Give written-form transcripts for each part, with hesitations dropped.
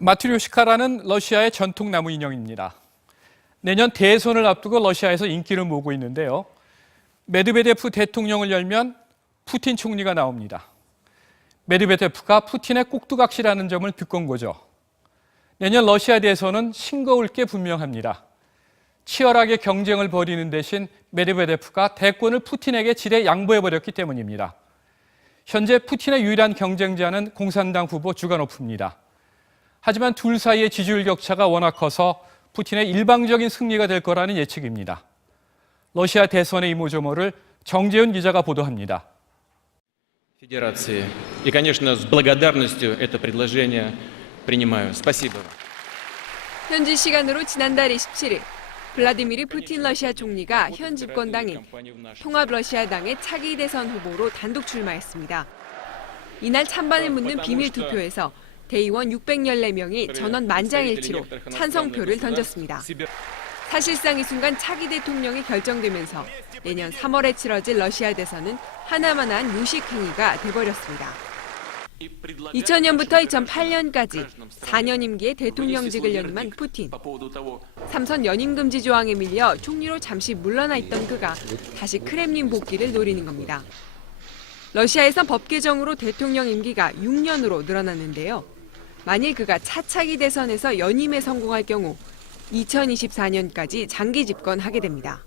마트료시카라는 러시아의 전통 나무 인형입니다. 내년 대선을 앞두고 러시아에서 인기를 모으고 있는데요. 메드베데프 대통령을 열면 푸틴 총리가 나옵니다. 메드베데프가 푸틴의 꼭두각시라는 점을 비꼰 거죠. 내년 러시아 대선은 싱거울 게 분명합니다. 치열하게 경쟁을 벌이는 대신 메드베데프가 대권을 푸틴에게 지레 양보해버렸기 때문입니다. 현재 푸틴의 유일한 경쟁자는 공산당 후보 주가노프입니다. 하지만 둘 사이의 지지율 격차가 워낙 커서 푸틴의 일방적인 승리가 될 거라는 예측입니다. 러시아 대선의 이모저모를 정재훈 기자가 보도합니다. Федерации. И, конечно, с благодарностью это предложение принимаю. Спасибо. 현지 시간으로 지난달 27일 블라디미르 푸틴 러시아 총리가 현 집권당인 통합러시아당의 차기 대선 후보로 단독 출마했습니다. 이날 찬반을 묻는 비밀 투표에서 대의원 614명이 전원 만장일치로 찬성표를 던졌습니다. 사실상 이 순간 차기 대통령이 결정되면서 내년 3월에 치러질 러시아 대선은 하나만한 유식행위가 돼버렸습니다. 2000년부터 2008년까지 4년 임기의 대통령직을 연임한 푸틴. 3선 연임 금지 조항에 밀려 총리로 잠시 물러나 있던 그가 다시 크렘린 복귀를 노리는 겁니다. 러시아에선 법 개정으로 대통령 임기가 6년으로 늘어났는데요. 만일 그가 차차기 대선에서 연임에 성공할 경우 2024년까지 장기 집권하게 됩니다.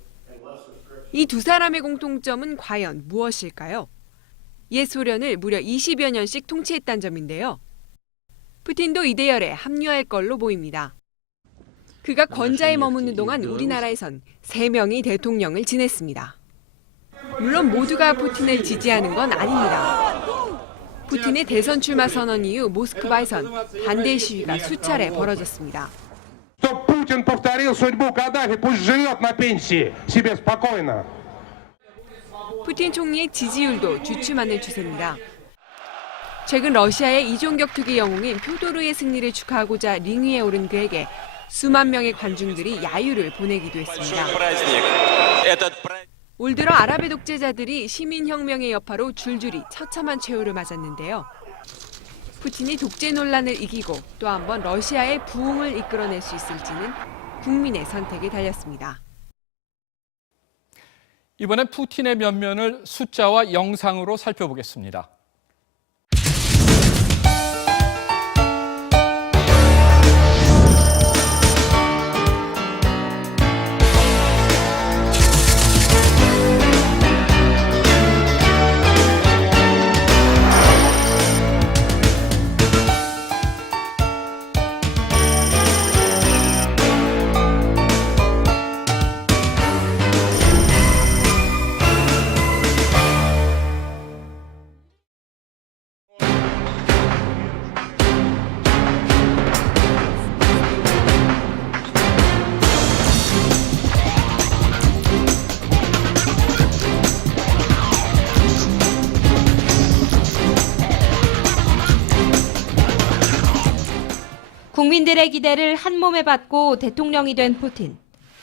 이 두 사람의 공통점은 과연 무엇일까요? 옛 소련을 무려 20여 년씩 통치했다는 점인데요. 푸틴도 이 대열에 합류할 걸로 보입니다. 그가 권좌에 머무는 동안 우리나라에선 3명이 대통령을 지냈습니다. 물론 모두가 푸틴을 지지하는 건 아닙니다. 푸틴의 대선 출마 선언 이후 모스크바에선 반대 시위가 수차례 벌어졌습니다. Путин повторил судьбу Каддафи, пусть живет на пенсии себе спокойно. 푸틴 총리의 지지율도 주춤하는 추세입니다. 최근 러시아의 이종격 투기 영웅인 표도르의 승리를 축하하고자 링 위에 오른 그에게 수만 명의 관중들이 야유를 보내기도 했습니다. 올 들어 아랍의 독재자들이 시민혁명의 여파로 줄줄이 처참한 최후를 맞았는데요. 푸틴이 독재 논란을 이기고 또 한 번 러시아의 부흥을 이끌어낼 수 있을지는 국민의 선택에 달렸습니다. 이번엔 푸틴의 면면을 숫자와 영상으로 살펴보겠습니다. 국민들의 기대를 한 몸에 받고 대통령이 된 푸틴.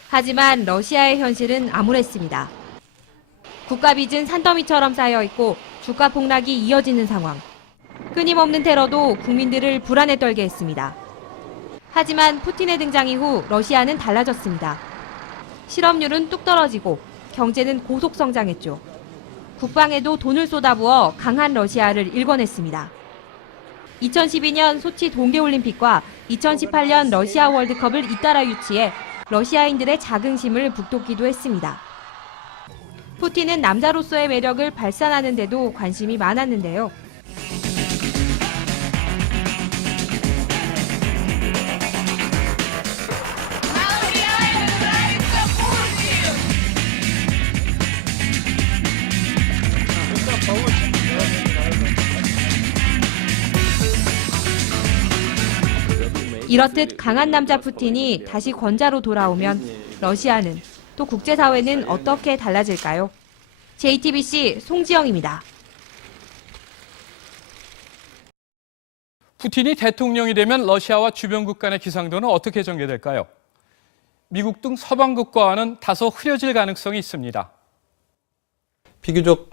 하지만 러시아의 현실은 암울했습니다. 국가 빚은 산더미처럼 쌓여있고 주가 폭락이 이어지는 상황. 끊임없는 테러도 국민들을 불안에 떨게 했습니다. 하지만 푸틴의 등장 이후 러시아는 달라졌습니다. 실업률은 뚝 떨어지고 경제는 고속 성장했죠. 국방에도 돈을 쏟아부어 강한 러시아를 일궈냈습니다. 2012년 소치 동계올림픽과 2018년 러시아 월드컵을 잇따라 유치해 러시아인들의 자긍심을 북돋기도 했습니다. 푸틴은 남자로서의 매력을 발산하는 데도 관심이 많았는데요. 이렇듯 강한 남자 푸틴이 다시 권좌로 돌아오면 러시아는 또 국제사회는 어떻게 달라질까요? JTBC 송지영입니다. 푸틴이 대통령이 되면 러시아와 주변국 간의 기상도는 어떻게 전개될까요? 미국 등 서방국과는 다소 흐려질 가능성이 있습니다. 비교적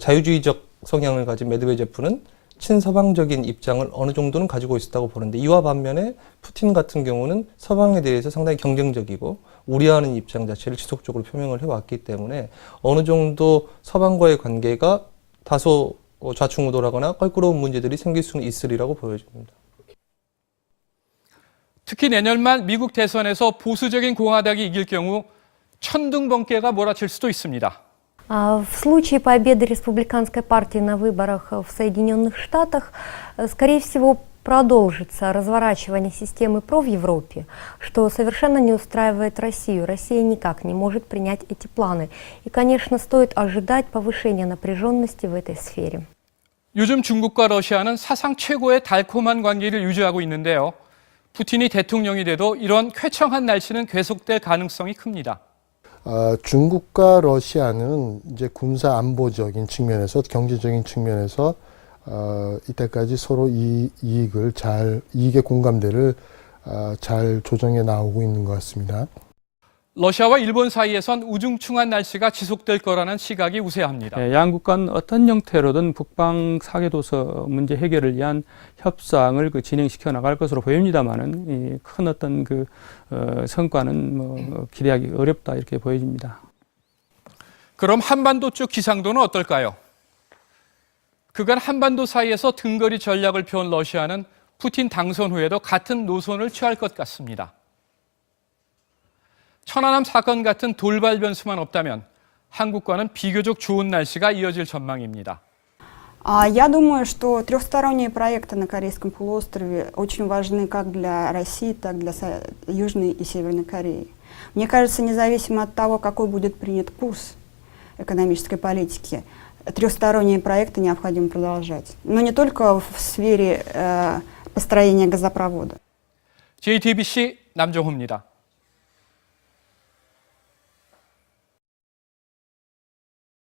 자유주의적 성향을 가진 메드베제프는 친서방적인 입장을 어느 정도는 가지고 있었다고 보는데 이와 반면에 푸틴 같은 경우는 서방에 대해서 상당히 경쟁적이고 우려하는 입장 자체를 지속적으로 표명을 해왔기 때문에 어느 정도 서방과의 관계가 다소 좌충우돌하거나 껄끄러운 문제들이 생길 수는 있으리라고 보여집니다. 특히 내년 말 미국 대선에서 보수적인 공화당이 이길 경우 천둥번개가 몰아칠 수도 있습니다. В случае победы республиканской партии на выборах в Соединенных Штатах, скорее всего, продолжится разворачивание системы ПРО в Европе, что совершенно не устраивает Россию. Россия никак не может принять эти планы. И, конечно, стоит ожидать повышения напряженности в этой сфере. 요즘 중국과 러시아는 사상 최고의 달콤한 관계를 유지하고 있는데요. 푸틴이 대통령이 돼도 이런 쾌청한 날씨는 계속될 가능성이 큽니다. 중국과 러시아는 이제 군사 안보적인 측면에서 경제적인 측면에서 이때까지 서로 이익의 공감대를 잘 조정해 나오고 있는 것 같습니다. 러시아와 일본 사이에선 우중충한 날씨가 지속될 거라는 시각이 우세합니다. 양국 간 어떤 형태로든 북방 사개도서 문제 해결을 위한 협상을 진행시켜 나갈 것으로 보입니다만은 큰 어떤 성과는 기대하기 어렵다 이렇게 보여집니다. 그럼 한반도 쪽 기상도는 어떨까요? 그간 한반도 사이에서 등거리 전략을 펴온 러시아는 푸틴 당선 후에도 같은 노선을 취할 것 같습니다. 천안함 사건 같은 돌발 변수만 없다면 한국과는 비교적 좋은 날씨가 이어질 전망입니다. Я думаю, что трехсторонние проекты на Корейском полуострове очень важны как для России, так и для Южной и Северной Кореи. Мне кажется, независимо от того, какой будет принят курс экономической политики, трехсторонние проекты необходимо продолжать. Но не только в сфере построения газопровода. JTBC 남정호입니다.